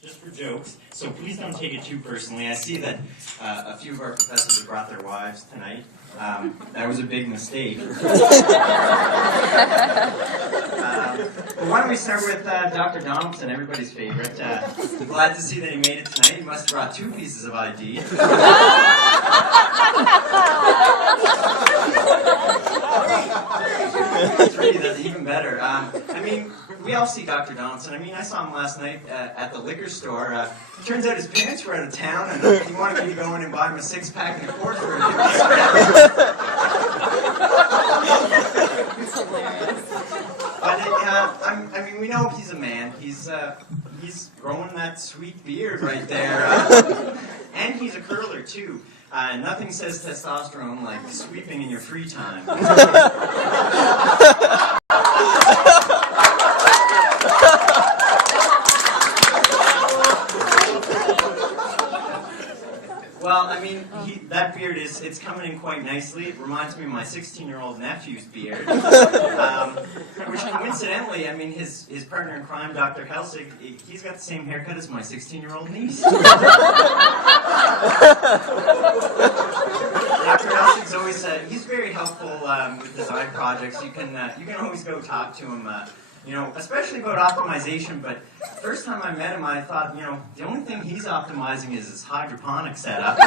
just for jokes, so please don't take it too personally. I see that a few of our professors have brought their wives tonight. That was a big mistake. But why don't we start with Dr. Donaldson, everybody's favorite. Glad to see that he made it tonight. He must have brought 2 pieces of ID. Three, that's even better. I mean, we all see Dr. Donaldson. I mean, I saw him last night at the liquor store. It turns out his parents were out of town, and he wanted me to go in and buy him a 6-pack and a quart for him. It's hilarious. But I mean, we know he's a man. He's growing that sweet beard right there, and he's a curler too. Nothing says testosterone like sweeping in your free time. Well, I mean, that beard it's coming in quite nicely. It reminds me of my 16-year-old nephew's beard. Which coincidentally, I mean, his partner in crime, Dr. Helsig, he's got the same haircut as my 16-year-old niece. Dr. Helsig's always, he's very helpful with design projects. You can always go talk to him, you know, especially about optimization, but the first time I met him, I thought, you know, the only thing he's optimizing is his hydroponic setup.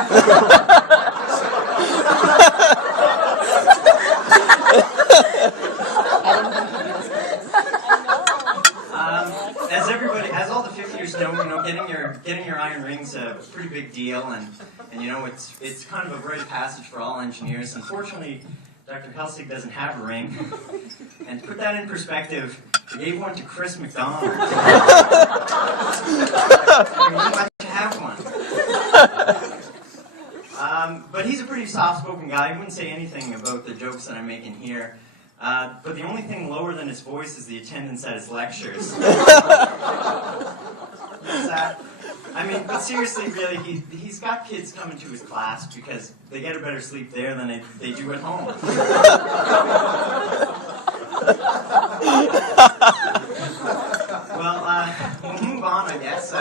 As all the 50ers know, you know, getting your iron ring's a pretty big deal, and you know, it's kind of a rite of passage for all engineers. Unfortunately, Dr. Helsig doesn't have a ring, and to put that in perspective, he gave one to Chris McDonald. He wouldn't let you have one. But he's a pretty soft-spoken guy. He wouldn't say anything about the jokes that I'm making here. But the only thing lower than his voice is the attendance at his lectures. I mean, but seriously, really, he's got kids coming to his class because they get a better sleep there than they do at home. Well, we'll move on, I guess.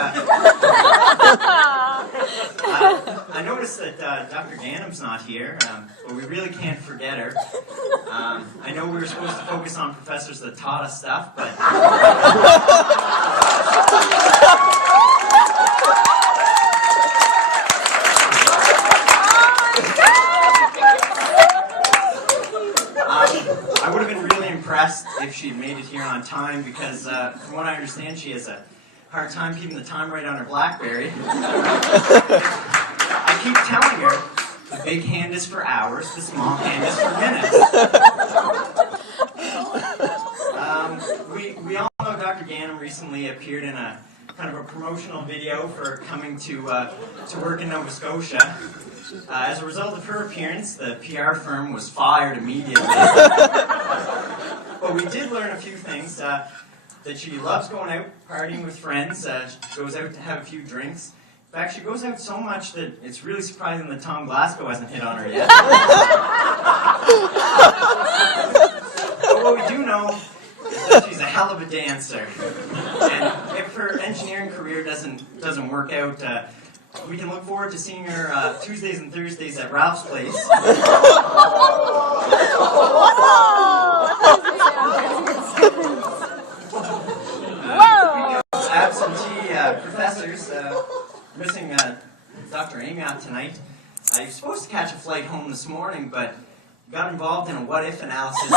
I noticed that Dr. Ganem's not here, but we really can't forget her. I know we were supposed to focus on professors that taught us stuff, but... I would have been really impressed if she'd made it here on time because, from what I understand, she has a hard time keeping the time right on her BlackBerry. I keep telling her, the big hand is for hours, the small hand is for minutes. We all know Dr. Ganem recently appeared in a kind of a promotional video for coming to work in Nova Scotia. As a result of her appearance, the PR firm was fired immediately. But we did learn a few things. That she loves going out, partying with friends. She goes out to have a few drinks. In fact, she goes out so much that it's really surprising that Tom Glasgow hasn't hit on her yet. But what we do know is that she's a hell of a dancer. And if her engineering career doesn't work out, we can look forward to seeing her Tuesdays and Thursdays at Ralph's place. Absentee professors, missing Dr. Amiot tonight. He was supposed to catch a flight home this morning, but got involved in a what-if analysis.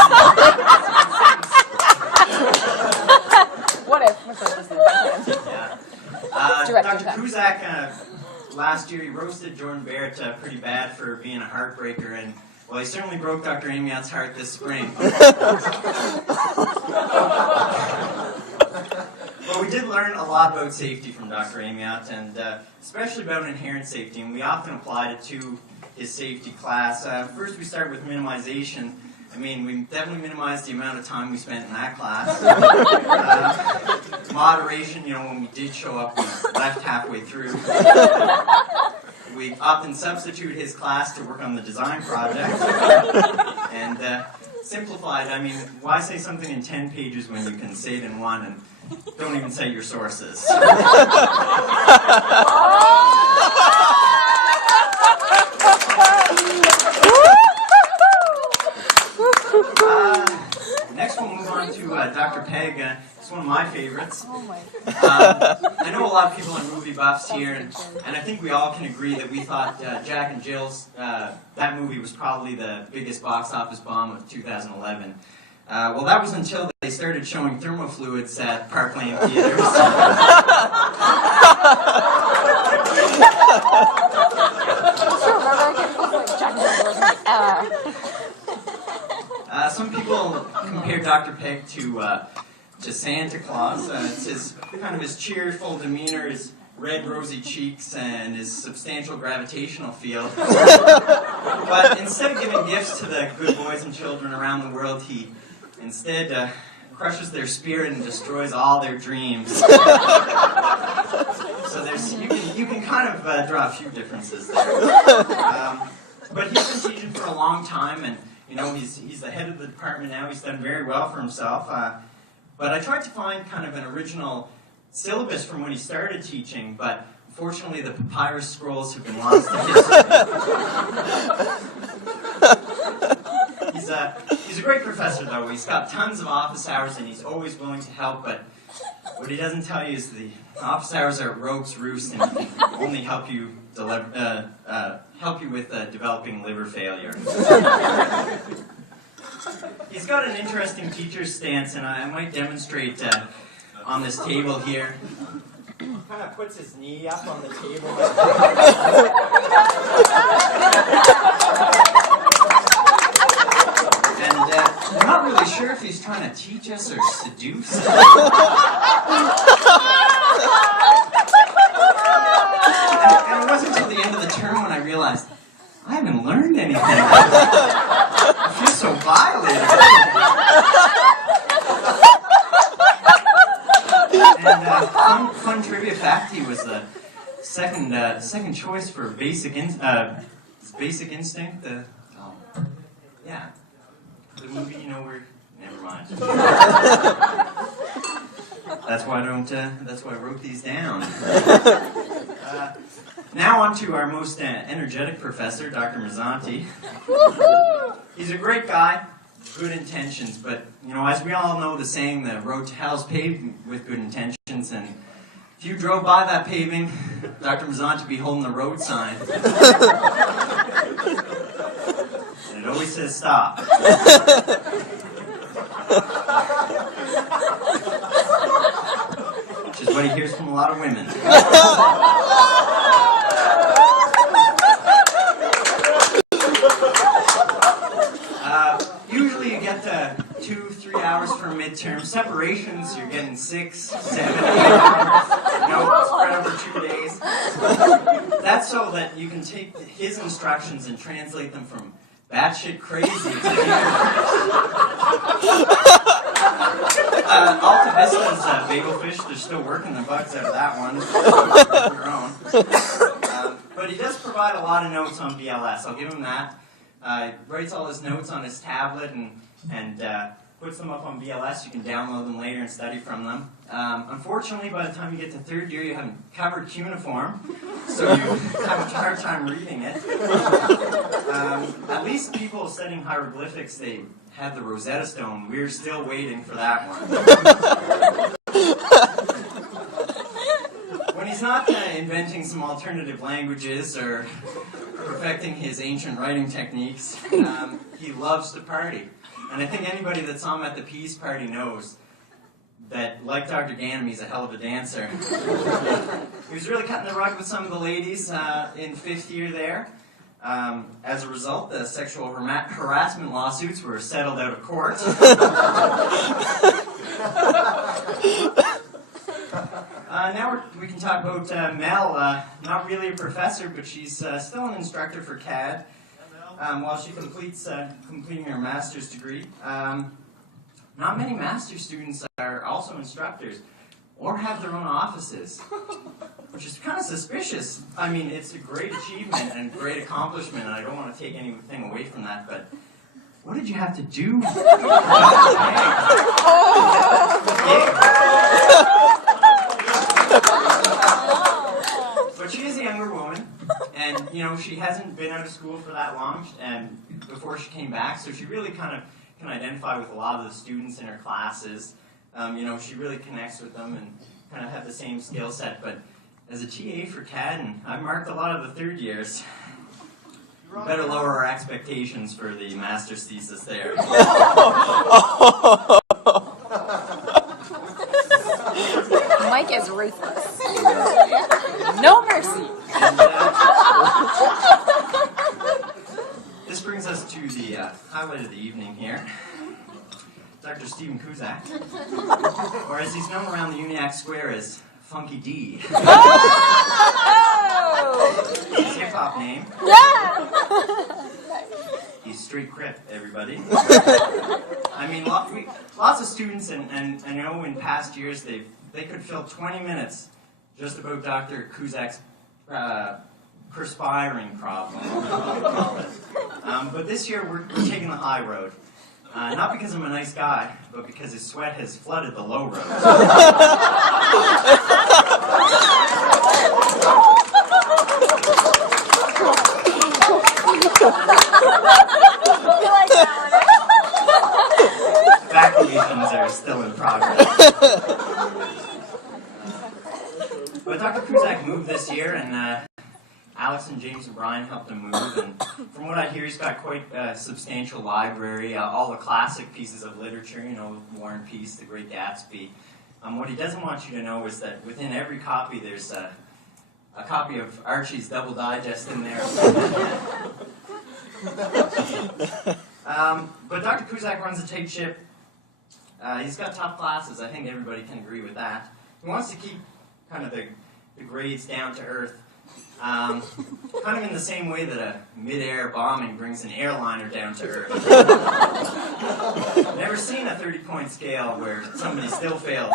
What if? Yeah. Dr. Kuzak, last year he roasted Jordan Barrett pretty bad for being a heartbreaker, and well, he certainly broke Dr. Amiot's heart this spring. Well, we did learn a lot about safety from Dr. Amiot, and especially about inherent safety, and we often applied it to his safety class. First, we started with minimization. I mean, we definitely minimized the amount of time we spent in that class. Moderation, you know, when we did show up, we left halfway through. We often substitute his class to work on the design project. And simplified, I mean, why say something in 10 pages when you can say it in one and don't even say your sources? Next we'll move on to Dr. Pegg. It's one of my favorites. I know a lot of people are movie buffs here, and I think we all can agree that we thought Jack and Jill's, that movie was probably the biggest box office bomb of 2011. Well, that was until they started showing thermofluids at Park Lane theaters. Some people compare Dr. Pegg to Santa Claus. It's kind of his cheerful demeanor, his red rosy cheeks, and his substantial gravitational field. But instead of giving gifts to the good boys and children around the world, he instead crushes their spirit and destroys all their dreams. So you can kind of draw a few differences there. But he's been teaching for a long time, and he's the head of the department now. He's done very well for himself. But I tried to find kind of an original syllabus from when he started teaching, but unfortunately the papyrus scrolls have been lost to history. He's a great professor, though. He's got tons of office hours, and he's always willing to help, but what he doesn't tell you is the office hours are rogue's roost, and he can only help you with developing liver failure. He's got an interesting teacher's stance, and I might demonstrate on this table here. He kind of puts his knee up on the table. And I'm not really sure if he's trying to teach us or seduce us. And it wasn't until the end of the term when I realized I haven't learned anything. I feel so violated. And fun trivia fact: he was the second choice for Basic Instinct. Yeah, the movie. Never mind. That's why I wrote these down. Now on to our most energetic professor, Dr. Mazzanti. He's a great guy, good intentions, but as we all know, the saying, the road to hell is paved with good intentions, and if you drove by that paving, Dr. Mazzanti would be holding the road sign. And it always says stop. Which is what he hears from a lot of women. Usually you get 2-3 hours for midterm. Separations, you're getting 6, 7, 8 hours. Spread over 2 days. That's so that you can take his instructions and translate them from batshit crazy to Alta Vista's bagelfish, they're still working the bugs out of that one. Your own. But he does provide a lot of notes on BLS. I'll give him that. He writes all his notes on his tablet and puts them up on BLS. You can download them later and study from them. Unfortunately, by the time you get to third year, you haven't covered cuneiform, so you have a hard time reading it. At least people studying hieroglyphics, they had the Rosetta Stone. We're still waiting for that one. When he's not inventing some alternative languages or perfecting his ancient writing techniques, he loves to party. And I think anybody that saw him at the Peace Party knows that, like Dr. Ganem, he's a hell of a dancer. He was really cutting the rug with some of the ladies in 5th year there. As a result, the sexual harassment lawsuits were settled out of court. Now we can talk about Mel, not really a professor, but she's still an instructor for CAD while she completing her master's degree. Not many master's students are also instructors or have their own offices, which is kind of suspicious. I mean, it's a great achievement and great accomplishment, and I don't want to take anything away from that, but what did you have to do? But she is a younger woman, and she hasn't been out of school for that long, and before she came back, so she really kind of can identify with a lot of the students in her classes. She really connects with them and kind of have the same skill set. But as a TA for CAD, and I've marked a lot of the third years, we better lower our expectations for the master's thesis there. Mike is ruthless. No mercy. And, this brings us to the highlight of the evening here. Dr. Stephen Kuzak, or as he's known around the Uniacke Square as Funky D. Oh! His hip-hop name. Yeah! He's straight crip, everybody. I mean, lots of students, and I know in past years they could fill 20 minutes just about Dr. Kuzak's perspiring problem. But this year we're taking the high road. Not because I'm a nice guy, but because his sweat has flooded the low road. Evacuations are still in progress. But Dr. Kuzak moved this year, and Alex and James and Brian helped him move, and from what I hear, he's got quite a substantial library, all the classic pieces of literature, War and Peace, The Great Gatsby. What he doesn't want you to know is that within every copy there's a copy of Archie's Double Digest in there. But Dr. Kuzak runs a tight ship. He's got tough classes, I think everybody can agree with that. He wants to keep kind of the grades down to earth. Kind of in the same way that a mid-air bombing brings an airliner down to earth. Never seen a 30-point scale where somebody still fails.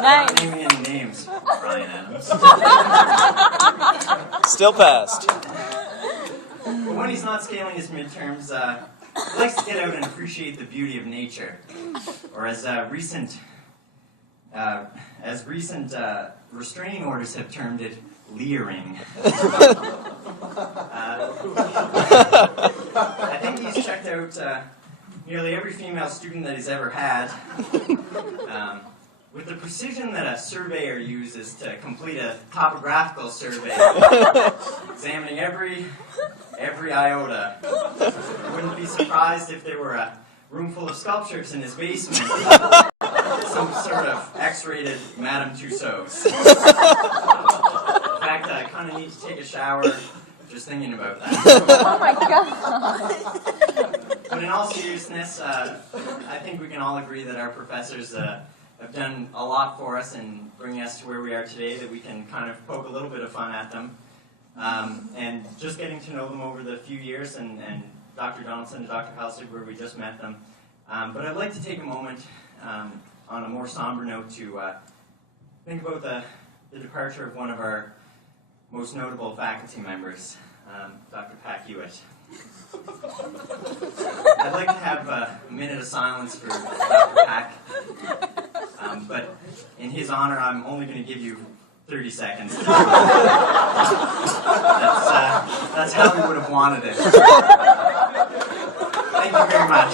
Nice. Not naming any names, Brian Adams. Still passed. But when he's not scaling his midterms, he likes to get out and appreciate the beauty of nature. Or as recent restraining orders have termed it, leering. I think he's checked out nearly every female student that he's ever had, with the precision that a surveyor uses to complete a topographical survey, examining every iota. Wouldn't be surprised if there were a room full of sculptures in his basement. Some sort of X-rated Madame Tussauds. In fact, I kind of need to take a shower just thinking about that. Oh my god. But in all seriousness, I think we can all agree that our professors have done a lot for us in bringing us to where we are today, that we can kind of poke a little bit of fun at them. And just getting to know them over the few years, and Dr. Donaldson and Dr. Helsig, where we just met them. But I'd like to take a moment on a more somber note to think about the departure of one of our most notable faculty members, Dr. Pat Hewitt. I'd like to have a minute of silence for Dr. Pack, but in his honor, I'm only going to give you 30 seconds. That's how we would have wanted it. Thank you very much.